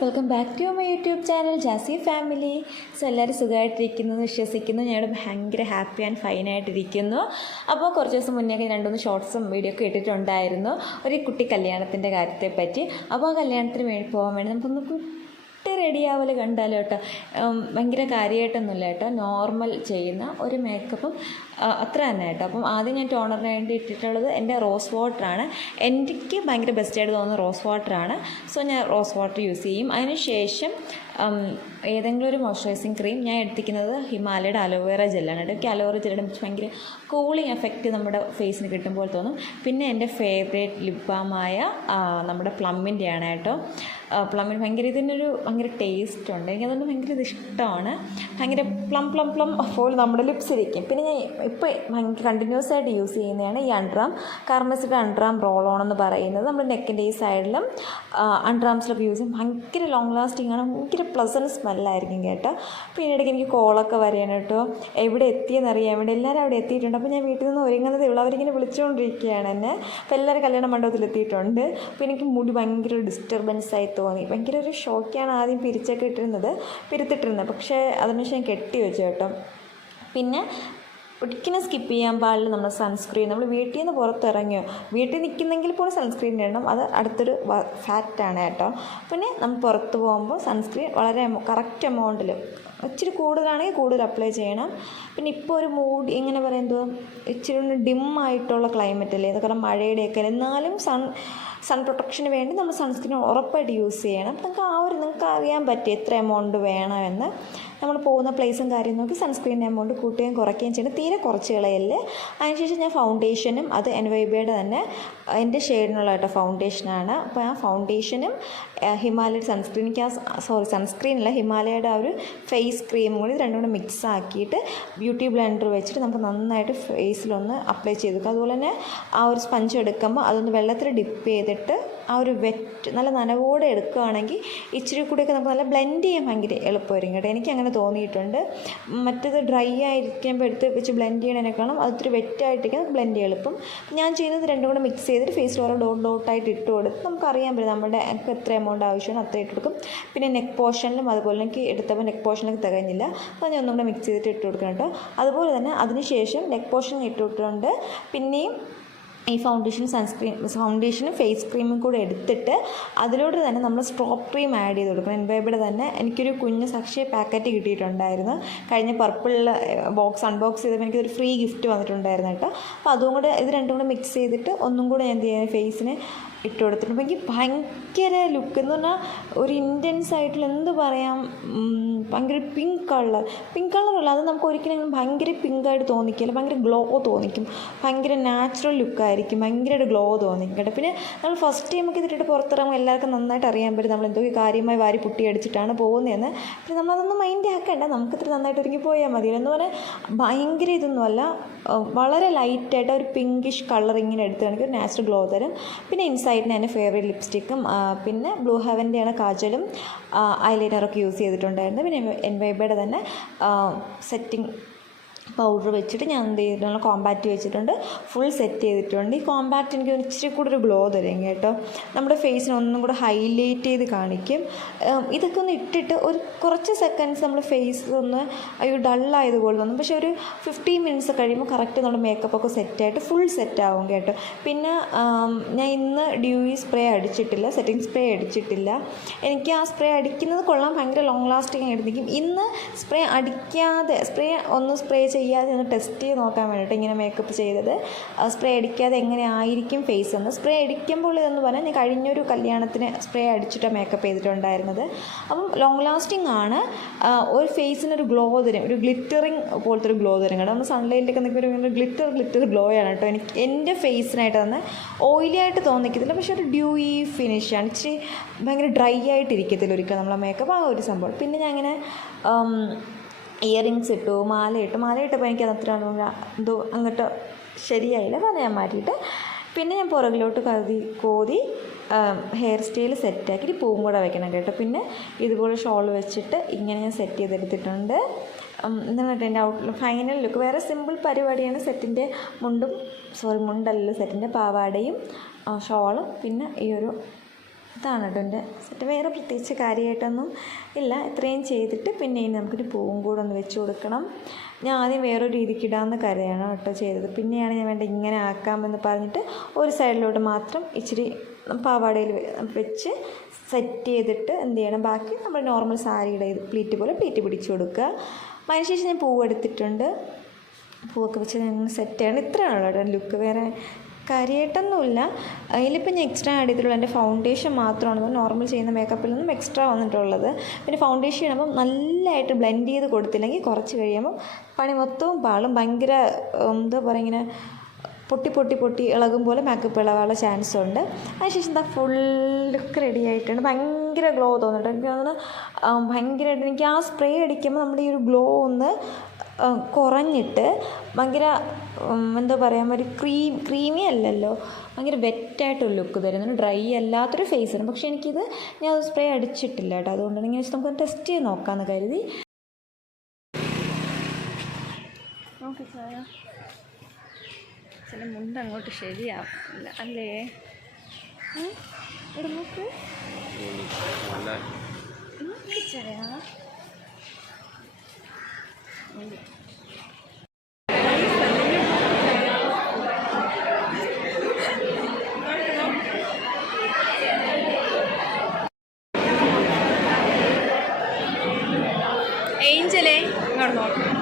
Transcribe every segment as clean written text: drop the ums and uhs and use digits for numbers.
Welcome back to my YouTube channel Jassi family. So എല്ലാവരും സുഖമായിട്ടിരിക്കുന്നു എന്ന് വിശ്വസിക്കുന്നു. ഞങ്ങൾ ഭയങ്കര ഹാപ്പി ആൻഡ് ഫൈനായിട്ടിരിക്കുന്നു. അപ്പോൾ കുറച്ച് ദിവസം മുന്നേ 2-3 ഷോർട്സും വീഡിയോ ഒക്കെ ഇട്ടിട്ടുണ്ടായിരുന്നു ഒരു കുട്ടി കല്യാണത്തിൻ്റെ കാര്യത്തെപ്പറ്റി. അപ്പോൾ ആ കല്യാണത്തിന് പോകാൻ വേണ്ടി നമുക്കൊന്ന് റെഡിയാവൽ കണ്ടാലോ കേട്ടോ. ഭയങ്കര കാര്യമായിട്ടൊന്നുമില്ല കേട്ടോ, നോർമൽ ചെയ്യുന്ന ഒരു മേക്കപ്പും അത്ര തന്നെ കേട്ടോ. അപ്പം ആദ്യം ഞാൻ ടോണറിന് വേണ്ടി ഇട്ടിട്ടുള്ളത് എൻ്റെ റോസ് വാട്ടറാണ്. എനിക്ക് ഭയങ്കര ബെസ്റ്റായിട്ട് തോന്നുന്ന റോസ് വാട്ടറാണ്. സോ ഞാൻ റോസ് വാട്ടർ യൂസ് ചെയ്യും. അതിന് ശേഷം ഏതെങ്കിലും ഒരു മോയ്സ്ചറൈസിങ് ക്രീം ഞാൻ എടുത്തിരിക്കുന്നത് ഹിമാലയയുടെ അലോവേറ ജെല്ലാണ് കേട്ടോ. എനിക്ക് അലോവേറ ജെല്ലിടെ ഭയങ്കര കൂളിംഗ് എഫക്റ്റ് നമ്മുടെ ഫേസിന് കിട്ടുമ്പോൾ തോന്നും. പിന്നെ എൻ്റെ ഫേവറേറ്റ് ലിപ് ബാമായ നമ്മുടെ പ്ലമ്മിൻ്റെയാണ് കേട്ടോ. പ്ലമ്മിന് ഭയങ്കര ടേസ്റ്റ് ഉണ്ട്. എനിക്കതുകൊണ്ട് ഭയങ്കര ഇഷ്ടമാണ്. ഭയങ്കര പ്ലം അപ്പോൾ നമ്മുടെ ലിപ്സ് ഇരിക്കും. പിന്നെ ഞാൻ ഇപ്പോൾ കണ്ടിന്യൂസ് ആയിട്ട് യൂസ് ചെയ്യുന്നതാണ് ഈ അൺഡ്രാം കാർമസിയുടെ അൺഡ്രാം റോൾ ഓൺ എന്ന് പറയുന്നത്. നമ്മുടെ നെക്കിൻ്റെ ഈ സൈഡിലും അൺഡ്രാംസിലൊക്കെ യൂസ് ചെയ്യും. ഭയങ്കര ലോങ് ലാസ്റ്റിംഗ് ആണ്, ഭയങ്കര പ്ലസൻറ്റ് സ്മെല്ലായിരിക്കും കേട്ടോ. പിന്നെ ഇടയ്ക്ക് എനിക്ക് കോളൊക്കെ വരെയാണ് കേട്ടോ. എവിടെ എത്തിയെന്നറിയാൻ വേണ്ടി എല്ലാവരും അവിടെ എത്തിയിട്ടുണ്ട്. അപ്പോൾ ഞാൻ വീട്ടിൽ നിന്ന് ഒരുങ്ങുന്നതേ ഉള്ളൂ. അവരിങ്ങനെ വിളിച്ചുകൊണ്ടിരിക്കുകയാണ് എന്നെ. അപ്പോൾ എല്ലാവരും കല്യാണ മണ്ഡപത്തിൽ എത്തിയിട്ടുണ്ട്. അപ്പോൾ എനിക്ക് മുടി ഭയങ്കര ഡിസ്റ്റർബൻസ് ആയി തോന്നി. ഭയങ്കര ഒരു ഷോക്കാണ് ആദ്യം പിരുത്തിട്ടിരുന്നത്. പക്ഷേ അതിനുശേഷം ഞാൻ കെട്ടി വെച്ചു കേട്ടോ. പിന്നെ ഒരിക്കലും സ്കിപ്പ് ചെയ്യാൻ പാടില്ല നമ്മുടെ സൺസ്ക്രീൻ. നമ്മൾ വീട്ടിൽ നിന്ന് പുറത്തിറങ്ങിയോ, വീട്ടിൽ നിൽക്കുന്നെങ്കിൽ പോലും സൺസ്ക്രീൻ ഇടണം. അത് അടുത്തൊരു ഫാക്റ്റാണ് കേട്ടോ. പിന്നെ നമ്മൾ പുറത്ത് പോകുമ്പോൾ സൺസ്ക്രീൻ വളരെ കറക്റ്റ് എമൗണ്ടിൽ, ഇച്ചിരി കൂടുതലാണെങ്കിൽ കൂടുതൽ അപ്ലൈ ചെയ്യണം. പിന്നെ ഇപ്പോൾ ഒരു മൂഡ് എങ്ങനെ പറയുന്നത്, ഇച്ചിരി ഒന്ന് ഡിമ്മായിട്ടുള്ള ക്ലൈമറ്റ് അല്ലേ, കാരണം മഴയുടെയൊക്കെ. എന്നാലും സൺ പ്രൊട്ടക്ഷന് വേണ്ടി നമ്മൾ സൺസ്ക്രീൻ ഉറപ്പായിട്ട് യൂസ് ചെയ്യണം. നിങ്ങൾക്ക് അറിയാൻ പറ്റും എത്ര എമൗണ്ട് വേണമെന്ന്. നമ്മൾ പോകുന്ന പ്ലേസും കാര്യം നോക്കി സൺസ്ക്രീനിൻ്റെ എമൗണ്ട് കൂട്ടുകയും കുറയ്ക്കുകയും ചെയ്യണം. തീരെ കുറച്ച് കളയല്ലേ. അതിനുശേഷം ഞാൻ ഫൗണ്ടേഷനും, അത് എൻവൈബയുടെ തന്നെ എൻ്റെ ഷെയ്ഡിനുള്ള കേട്ടോ ഫൗണ്ടേഷനാണ്. അപ്പോൾ ആ ഫൗണ്ടേഷനും ഹിമാലയയുടെ സൺസ്ക്രീനല്ല, ഹിമാലയയുടെ ആ ഒരു ഫേസ് ക്രീമും കൂടി രണ്ടും കൂടെ മിക്സ് ആക്കിയിട്ട് ബ്യൂട്ടി ബ്ലെൻഡർ വെച്ചിട്ട് നമുക്ക് നന്നായിട്ട് ഫേസിലൊന്ന് അപ്ലൈ ചെയ്തെടുക്കുക. അതുപോലെ തന്നെ ആ ഒരു സ്പഞ്ച് എടുക്കുമ്പോൾ അതൊന്ന് വെള്ളത്തിൽ ഡിപ്പ് ചെയ്തിട്ട് ആ ഒരു നല്ല നനവോടെ എടുക്കുകയാണെങ്കിൽ ഇച്ചിരി കൂടിയൊക്കെ നമുക്ക് നല്ല ബ്ലെൻഡ് ചെയ്യാൻ ഭയങ്കര എളുപ്പമായിരിക്കും കേട്ടോ. എനിക്കങ്ങനെ തോന്നിയിട്ടുണ്ട്. മറ്റേത് ഡ്രൈ ആയിരിക്കുമ്പോൾ എടുത്ത് വെച്ച് ബ്ലെൻഡ് ചെയ്യണതിനേക്കാളും അതൊരു വെറ്റായിട്ടൊക്കെ ബ്ലെൻഡ് ചെയ്യാൻ എളുപ്പം. ഞാൻ ചെയ്യുന്നത് രണ്ടും കൂടെ മിക്സ് ചെയ്തിട്ട് ഫേസിൽ ഓരോ ഡോട്ടായിട്ട് ഇട്ട് കൊടുത്ത് നമുക്കറിയാൻ പറ്റും നമ്മുടെ എത്ര എമൗണ്ട് ആവശ്യമാണ് അത്ര ഇട്ട് കൊടുക്കും. പിന്നെ നെക്ക് പോർഷനിലും അതുപോലെ എനിക്ക് എടുത്തപ്പോൾ നെക്ക് പോർഷനിലേക്ക് തികഞ്ഞില്ല, അപ്പോൾ ഞാൻ ഒന്നും കൂടെ മിക്സ് ചെയ്തിട്ട് ഇട്ട് കൊടുക്കണം കേട്ടോ. അതുപോലെ തന്നെ അതിനുശേഷം നെക്ക് പോർഷൻ ഇട്ടിട്ടുണ്ട്. പിന്നെയും ഈ ഫൗണ്ടേഷനും ഫേസ് ക്രീമും കൂടെ എടുത്തിട്ട് അതിലൂടെ തന്നെ നമ്മൾ സ്ട്രോപ്പ് ക്രീം ആഡ് ചെയ്ത് കൊടുക്കണം. എൻവൈബയുടെ തന്നെ എനിക്കൊരു കുഞ്ഞ് സക്ഷേ പാക്കറ്റ് കിട്ടിയിട്ടുണ്ടായിരുന്നു. കഴിഞ്ഞ പർപ്പിളിൽ അൺബോക്സ് ചെയ്തപ്പോൾ എനിക്കൊരു ഫ്രീ ഗിഫ്റ്റ് വന്നിട്ടുണ്ടായിരുന്നു കേട്ടോ. അപ്പോൾ അതും കൂടെ ഇത് രണ്ടും കൂടെ മിക്സ് ചെയ്തിട്ട് ഒന്നും കൂടെ ഞാൻ ഫേസിന് ഇട്ട് കൊടുത്തിട്ടുണ്ട്. എനിക്ക് ഭയങ്കര ലുക്ക് എന്ന് പറഞ്ഞാൽ ഒരു ഇൻറ്റൻസ് ആയിട്ടുള്ള എന്ത് പറയാം, ഭയങ്കര പിങ്ക് കളറല്ല, അത് നമുക്ക് ഒരിക്കലും ഭയങ്കര പിങ്കായിട്ട് തോന്നിക്കില്ല. ഭയങ്കര ഗ്ലോ തോന്നിക്കും, ഭയങ്കര നാച്ചുറൽ ലുക്കായിരിക്കും, ഭയങ്കരമായിട്ട് ഗ്ലോ തോന്നിക്കും കേട്ടോ. പിന്നെ നമ്മൾ ഫസ്റ്റ് ടൈം ഒക്കെ ഇതിട്ടിട്ട് പുറത്തിറങ്ങുമ്പോൾ എല്ലാവർക്കും നന്നായിട്ട് അറിയാൻ പറ്റും നമ്മൾ എന്തൊക്കെ കാര്യമായി വാരി പുട്ടി അടിച്ചിട്ടാണ് പോകുന്നതെന്ന്. പിന്നെ നമ്മളതൊന്നും മൈൻഡ് ആക്കേണ്ട, നമുക്ക് ഇത്ര നന്നായിട്ട് ഒരുങ്ങി പോയാൽ മതി. എന്ന് പറഞ്ഞാൽ ഭയങ്കര ഇതൊന്നുമല്ല, വളരെ ലൈറ്റായിട്ട് ഒരു പിങ്കിഷ് കളർ ഇങ്ങനെ എടുത്ത് കാണിക്കും, ഒരു നാച്ചുറൽ ഗ്ലോ തരും. പിന്നെ ഇൻസൈഡിന് എൻ്റെ ഫേവറേറ്റ് ലിപ്സ്റ്റിക്കും പിന്നെ ബ്ലൂ ഹെവൻ്റെയാണ് കാജലും ഐലൈനറൊക്കെ യൂസ് ചെയ്തിട്ടുണ്ടായിരുന്നു. പിന്നെ എൻവൈബയുടെ തന്നെ സെറ്റിംഗ് പൗഡർ വെച്ചിട്ട് ഞാൻ എന്ത് ചെയ്തിട്ടുണ്ട്, കോമ്പാക്റ്റ് വെച്ചിട്ടുണ്ട്, ഫുൾ സെറ്റ് ചെയ്തിട്ടുണ്ട്. ഈ കോമ്പാക്റ്റ് എനിക്ക് ഇച്ചിരി കൂടെ ഒരു ഗ്ലോ തരും കേട്ടോ. നമ്മുടെ ഫേസിന് ഒന്നും കൂടെ ഹൈലൈറ്റ് ചെയ്ത് കാണിക്കും. ഇതൊക്കെ ഒന്ന് ഇട്ടിട്ട് ഒരു കുറച്ച് സെക്കൻഡ്സ് നമ്മൾ ഫേസ് ഒന്ന് ഡള്ളായതുപോലെ തോന്നും. പക്ഷേ ഒരു 15 മിനിറ്റ്സ് കഴിയുമ്പോൾ കറക്റ്റ് നമ്മുടെ മേക്കപ്പൊക്കെ സെറ്റായിട്ട് ഫുൾ സെറ്റാവും കേട്ടോ. പിന്നെ ഞാൻ ഇന്ന് ഡ്യൂയി സ്പ്രേ അടിച്ചിട്ടില്ല, സെറ്റിംഗ് സ്പ്രേ അടിച്ചിട്ടില്ല. എനിക്ക് ആ സ്പ്രേ അടിക്കുന്നത് കൊള്ളാം, ഭയങ്കര ലോങ് ലാസ്റ്റിംഗ് ആയിരിക്കും. ഇന്ന് സ്പ്രേ ചെയ്യാതെ ഒന്ന് ടെസ്റ്റ് ചെയ്ത് നോക്കാൻ വേണ്ടിയിട്ട് ഇങ്ങനെ മേക്കപ്പ് ചെയ്തത്. സ്പ്രേ അടിക്കാതെ എങ്ങനെ ആയിരിക്കും ഫേസ് എന്ന്. സ്പ്രേ അടിക്കുമ്പോൾ ഇതെന്ന് പറഞ്ഞാൽ ഞാൻ കഴിഞ്ഞൊരു കല്യാണത്തിന് സ്പ്രേ അടിച്ചിട്ട് മേക്കപ്പ് ചെയ്തിട്ടുണ്ടായിരുന്നത്. അപ്പം ലോങ് ലാസ്റ്റിംഗ് ആണ്. ഒരു ഫേസിനൊരു ഗ്ലോ തരും, ഒരു ഗ്ലിറ്ററിങ് പോലത്തെ ഒരു ഗ്ലോ തരും കേട്ടോ. നമ്മൾ സൺലൈറ്റിലൊക്കെ നിൽക്കുമ്പോൾ ഗ്ലിറ്റർ ഗ്ലോ ആണ് കേട്ടോ. എൻ്റെ ഫേസിനായിട്ട് തന്നെ ഓയിലി ആയിട്ട് തോന്നിക്കത്തില്ല, പക്ഷേ ഒരു ഡ്യൂയി ഫിനിഷാണ്. ഇച്ചിരി ഭയങ്കര ഡ്രൈ ആയിട്ടിരിക്കത്തില്ല ഒരിക്കലും നമ്മളെ മേക്കപ്പ്, ആ ഒരു സംഭവം. പിന്നെ ഞാൻ അങ്ങനെ ഇയറിങ്സ് ഇട്ടു, മാലയിട്ടപ്പോൾ എനിക്ക് അത്ര എന്തോ അങ്ങോട്ട് ശരിയായില്ല. അപ്പോൾ ഞാൻ മാറ്റിയിട്ട് പിന്നെ ഞാൻ പുറകിലോട്ട് കോതി ഹെയർ സ്റ്റൈൽ സെറ്റാക്കിയിട്ട് പൂവും കൂടെ വയ്ക്കണം കേട്ടോ. പിന്നെ ഇതുപോലെ ഷോൾ വെച്ചിട്ട് ഇങ്ങനെ ഞാൻ സെറ്റ് ചെയ്തെടുത്തിട്ടുണ്ട്. എന്നിട്ട് എൻ്റെ ഫൈനൽ ലുക്ക് വേറെ സിമ്പിൾ പരിപാടിയാണ്. സെറ്റിൻ്റെ മുണ്ടല്ല, സെറ്റിൻ്റെ പാവാടയും ഷോളും പിന്നെ ഈ ഒരു ഇതാണ് കേട്ടോ എൻ്റെ സെറ്റ്. വേറെ പ്രത്യേകിച്ച് കാര്യമായിട്ടൊന്നും ഇല്ല. ഇത്രയും ചെയ്തിട്ട് പിന്നെ ഇനി നമുക്കൊരു പൂവും കൂടെ ഒന്ന് വെച്ച് കൊടുക്കണം. ഞാൻ ആദ്യം വേറൊരു രീതിക്ക് ഇടാമെന്ന് കരുതിയാണ് കേട്ടോ ചെയ്തത്. പിന്നെയാണ് ഞാൻ വേണ്ട ഇങ്ങനെ ആക്കാമെന്ന് പറഞ്ഞിട്ട് ഒരു സൈഡിലോട്ട് മാത്രം ഇച്ചിരി പാവാടയിൽ വെച്ച് സെറ്റ് ചെയ്തിട്ട് എന്ത് ചെയ്യണം, ബാക്കി നമ്മൾ നോർമൽ സാരിയുടെ പ്ലീറ്റ് പോലെ പ്ലീറ്റ് പിടിച്ച് കൊടുക്കുക. അതിനുശേഷം ഞാൻ പൂവ് എടുത്തിട്ടുണ്ട്. പൂവൊക്കെ വെച്ച് ഞങ്ങൾ സെറ്റ് ചെയ്യണം. ഇത്രയാണല്ലോ കേട്ടോ ലുക്ക്. വേറെ കാര്യമായിട്ടൊന്നുമില്ല. അതിലിപ്പോൾ ഞാൻ എക്സ്ട്രാ ആഡ് ചെയ്തിട്ടുള്ള എൻ്റെ ഫൗണ്ടേഷൻ മാത്രമാണ് നോർമൽ ചെയ്യുന്ന മേക്കപ്പിൽ നിന്നും എക്സ്ട്രാ വന്നിട്ടുള്ളത്. പിന്നെ ഫൗണ്ടേഷൻ ചെയ്യുമ്പോൾ നല്ലതായിട്ട് ബ്ലെൻഡ് ചെയ്ത് കൊടുത്തില്ലെങ്കിൽ കുറച്ച് കഴിയുമ്പോൾ പണി മൊത്തവും പാളും. ഭയങ്കര എന്താ പറയുക, ഇങ്ങനെ പൊട്ടി ഇളകും പോലെ മേക്കപ്പ് ഇളകാനുള്ള ചാൻസ് ഉണ്ട്. അതിനുശേഷം എന്താ ഫുൾ ലുക്ക് റെഡി ആയിട്ടുണ്ട്. ഭയങ്കര ഗ്ലോ തോന്നുന്നുണ്ട്. എനിക്ക് തോന്നുന്നു ഭയങ്കരമായിട്ട് എനിക്ക് ആ സ്പ്രേ അടിക്കുമ്പോൾ നമ്മുടെ ഈ ഒരു ഗ്ലോ ഒന്ന് കുറഞ്ഞിട്ട് ഭയങ്കര എന്താ പറയുക, ഒരു ക്രീമി അല്ലല്ലോ, ഭയങ്കര വെറ്റായിട്ടൊരു ലുക്ക് തരുന്നുണ്ട്. ഡ്രൈ അല്ലാത്തൊരു ഫേസാണ്. പക്ഷേ എനിക്കിത് ഞാൻ സ്പ്രേ അടിച്ചിട്ടില്ല കേട്ടോ. അതുകൊണ്ടാണ് ഇങ്ങനെ നമുക്ക് ടെസ്റ്റ് ചെയ്ത് നോക്കാമെന്ന് കരുതി. ഓക്കെ സാർ, ചില മുണ്ട് അങ്ങോട്ട് ശരിയാവില്ല അല്ലേ? ഇവിടെ നോക്ക് ചായ. ഏഞ്ചലേ ഇങ്ങോട്ട് നോക്കാം.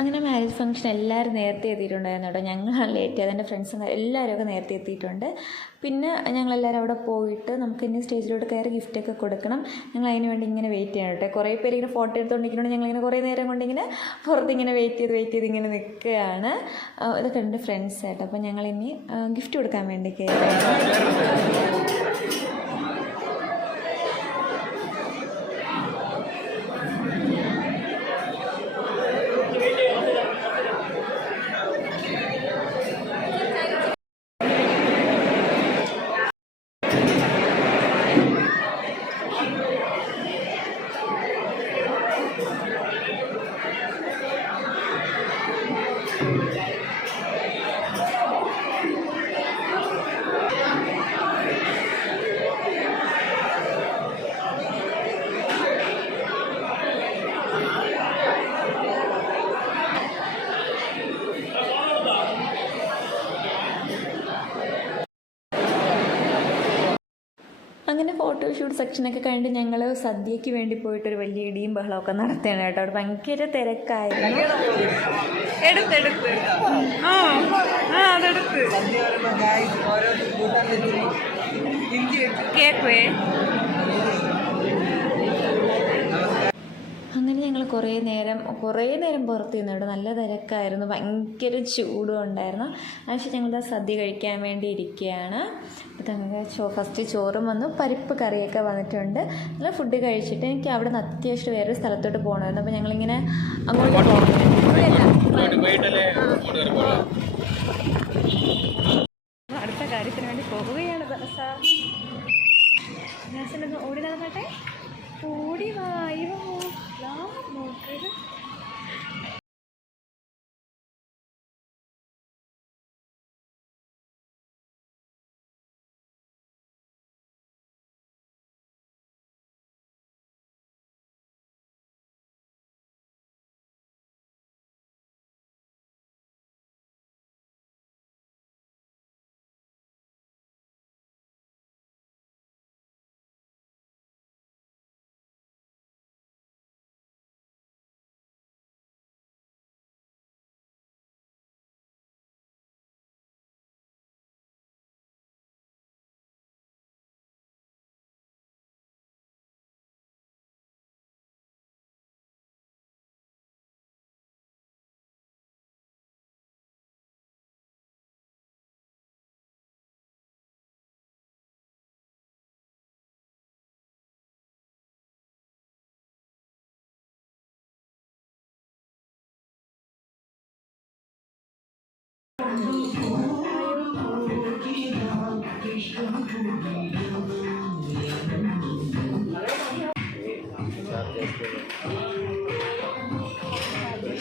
അങ്ങനെ മാരേജ് ഫംഗ്ഷൻ എല്ലാവരും നേരത്തെ എത്തിയിട്ടുണ്ടായിരുന്നു കേട്ടോ. ഞങ്ങളാണ് ലേറ്റ് ആയത്. എൻ്റെ ഫ്രണ്ട്സും എല്ലാവരും ഒക്കെ നേരത്തെ എത്തിയിട്ടുണ്ട്. പിന്നെ ഞങ്ങളെല്ലാവരും അവിടെ പോയിട്ട് നമുക്ക് ഇനി സ്റ്റേജിലോട്ട് കയറി ഗിഫ്റ്റൊക്കെ കൊടുക്കണം. ഞങ്ങൾ അതിന് വേണ്ടി ഇങ്ങനെ വെയിറ്റ് ചെയ്യണം കേട്ടോ. കുറേ പേര് ഇങ്ങനെ ഫോട്ടോ എടുത്തുകൊണ്ടിരിക്കുന്നുണ്ട്. ഞങ്ങളിങ്ങനെ കുറേ നേരം കൊണ്ടിങ്ങനെ പുറത്തിങ്ങനെ വെയിറ്റ് ചെയ്ത് ഇങ്ങനെ നിൽക്കുകയാണ്. ഇതൊക്കെ എൻ്റെ ഫ്രണ്ട്സ് ആയിട്ട്. അപ്പോൾ ഞങ്ങളിനി ഗിഫ്റ്റ് കൊടുക്കാൻ വേണ്ടി കയറി. അങ്ങനെ ഫോട്ടോഷൂട്ട് സെക്ഷനൊക്കെ കഴിഞ്ഞിട്ട് ഞങ്ങൾ സദ്യയ്ക്ക് വേണ്ടി പോയിട്ടൊരു വലിയ ഇടിയും ബഹളമൊക്കെ നടത്തുകയാണ് കേട്ടോ. അവിടെ ഭയങ്കര തിരക്കായിരുന്നു. എടുത്ത് കേക്കുവേ. അങ്ങനെ ഞങ്ങൾ കുറേ നേരം പുറത്ത് നിന്നിട്ട് നല്ല തിരക്കായിരുന്നു. ഭയങ്കര ചൂടും ഉണ്ടായിരുന്നു. പക്ഷേ ഞങ്ങൾ സദ്യ കഴിക്കാൻ വേണ്ടി ഇരിക്കുകയാണ്. അപ്പോൾ ഫസ്റ്റ് ചോറും വന്നു, പരിപ്പ് കറിയൊക്കെ വന്നിട്ടുണ്ട്. നല്ല ഫുഡ് കഴിച്ചിട്ട് എനിക്ക് അവിടെ നിന്ന് അത്യാവശ്യം വേറൊരു സ്ഥലത്തോട്ട് പോകണമായിരുന്നു. അപ്പോൾ ഞങ്ങളിങ്ങനെ അങ്ങോട്ട് അടുത്ത കാര്യത്തിന് വേണ്ടി പോവുകയാണ്. ഞാൻ ഓടി നടന്നട്ടെ, ഓടി വായോ നോക്കരുത്.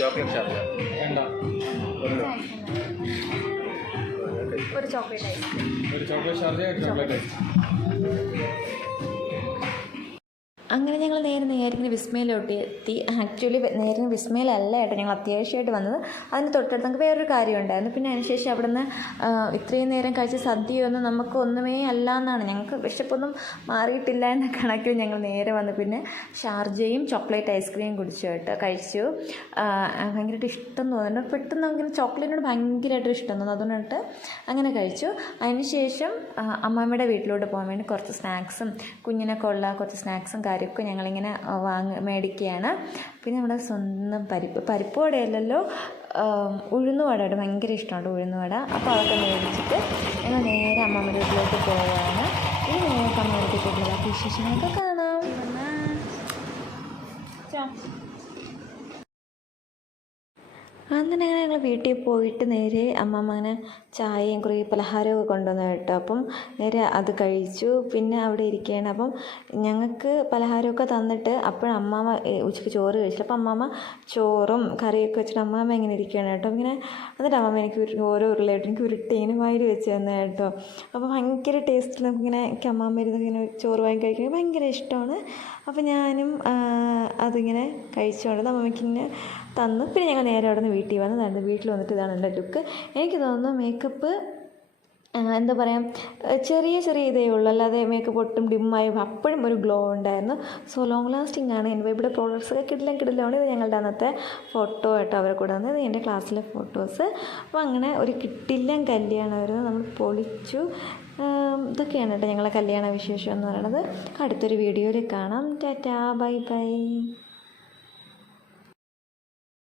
ചോക്ലേറ്റ് ഷാർജ വേണ്ട. ഒരു ചോക്ലേറ്റ് ഐസ്ക്രീം. ഒരു ചോക്ലേറ്റ് ഷാർജ, ഒരു ചോക്ലേറ്റ് ഐസ്ക്രീം. അങ്ങനെ ഞങ്ങൾ നേരെ വിസ്മയിലോട്ട് എത്തി. ആക്ച്വലി നേരെ വിസ്മയിലല്ല ഏട്ടോ ഞങ്ങൾ അത്യാവശ്യമായിട്ട് വന്നത്. അതിന് തൊട്ടടുത്ത് നമുക്ക് വേറൊരു കാര്യം ഉണ്ടായിരുന്നു. പിന്നെ അതിനുശേഷം അവിടെ നിന്ന് ഇത്രയും നേരം കഴിച്ച സദ്യയൊന്നും നമുക്ക് ഒന്നുമേ അല്ല എന്നാണ്, ഞങ്ങൾക്ക് വിശപ്പൊന്നും മാറിയിട്ടില്ല എന്ന കണക്കിൽ ഞങ്ങൾ നേരെ വന്ന് പിന്നെ ഷാർജയും ചോക്ലേറ്റ് ഐസ്ക്രീം കുടിച്ചു കേട്ടോ, കഴിച്ചു. ഭയങ്കരമായിട്ട് ഇഷ്ടം തോന്നുന്നു. പെട്ടെന്ന് അങ്ങനെ ചോക്ലേറ്റിനോട് ഭയങ്കരമായിട്ട് ഇഷ്ടം തോന്നുന്നു, അതുകൊണ്ടിട്ട് അങ്ങനെ കഴിച്ചു. അതിനുശേഷം അമ്മാമ്മയുടെ വീട്ടിലോട്ട് പോകാൻ വേണ്ടി കുറച്ച് സ്നാക്സും കുഞ്ഞിനൊക്കെ ഉള്ള കുറച്ച് സ്നാക്സും കാര്യമൊക്കെ ഞങ്ങളിങ്ങനെ മേടിക്കുകയാണ്. പിന്നെ നമ്മുടെ സ്വന്തം പരിപ്പ് വടയല്ലല്ലോ, ഉഴുന്നുവട ഭയങ്കര ഇഷ്ടമാണ് ഉഴുന്നുവട. അപ്പോൾ അതൊക്കെ മേടിച്ചിട്ട് ഞങ്ങൾ നേരെ അമ്മമ്മയുടെ വീട്ടിലോട്ട് പോവുകയാണ്. ഇനി നേരെ അമ്മയുടെ വീട്ടിലുള്ള ബാക്കി വിശേഷങ്ങളൊക്കെ കാണാം. അങ്ങനെ ഞങ്ങൾ വീട്ടിൽ പോയിട്ട് നേരെ അമ്മമ്മ അങ്ങനെ ചായയും കുറേ പലഹാരമൊക്കെ കൊണ്ടുവന്നു കേട്ടോ. അപ്പം നേരെ അത് കഴിച്ചു. പിന്നെ അവിടെ ഇരിക്കുകയാണ്. അപ്പം ഞങ്ങൾക്ക് പലഹാരമൊക്കെ തന്നിട്ട് അപ്പോഴും അമ്മാമ്മ ഉച്ചയ്ക്ക് ചോറ് കഴിച്ചില്ല. അപ്പം അമ്മാമ്മ ചോറും കറിയൊക്കെ വെച്ചിട്ട് അമ്മാമ്മ ഇങ്ങനെ ഇരിക്കുകയാണ് കേട്ടോ. ഇങ്ങനെ എന്നിട്ട് അമ്മാമ്മ എനിക്ക് ഓരോ ഉരുളായിട്ട് എനിക്ക് ഉരുട്ടി ഇങ്ങനെ വായിൽ വെച്ച് തന്നെ കേട്ടോ. അപ്പോൾ ഭയങ്കര ടേസ്റ്റിൽ നമുക്കിങ്ങനെ എനിക്ക് അമ്മാമ്മ ഇരുന്ന് ഇങ്ങനെ ചോറ് വാങ്ങി കഴിക്കുന്നത് ഭയങ്കര ഇഷ്ടമാണ്. അപ്പോൾ ഞാനും അതിങ്ങനെ കഴിച്ചുകൊണ്ട് അമ്മമ്മയ്ക്കിങ്ങനെ തന്നു. പിന്നെ ഞങ്ങൾ നേരെ അവിടെ നിന്ന് വീട്ടിൽ വന്നതാണ്. വീട്ടിൽ വന്നിട്ട് ഇതാണ് എൻ്റെ ലുക്ക്. എനിക്ക് തോന്നുന്നു മേക്കപ്പ് എന്താ പറയുക, ചെറിയ ഇതേ ഉള്ളൂ, അല്ലാതെ മേക്കപ്പ് ഒട്ടും ഡിമ്മായി അപ്പോഴും ഒരു ഗ്ലോ ഉണ്ടായിരുന്നു. സോ ലോങ് ലാസ്റ്റിംഗ് ആണ്. എൻ്റെ ഇവിടെ പ്രോഡക്ട്സൊക്കെ കിടിലാണ്. ഇത് ഞങ്ങളുടെ അന്നത്തെ ഫോട്ടോ ആയിട്ട് അവരെ കൂടെ വന്നത്, ഇത് എൻ്റെ ക്ലാസ്സിലെ ഫോട്ടോസ്. അപ്പോൾ അങ്ങനെ ഒരു കിട്ടില്ലം കല്യാണമായിരുന്നു, നമ്മൾ പൊളിച്ചു. ഇതൊക്കെയാണ് കേട്ടോ ഞങ്ങളെ കല്യാണ വിശേഷം എന്ന് പറയുന്നത്. അടുത്തൊരു വീഡിയോയിൽ കാണാം. Tata, bye bye.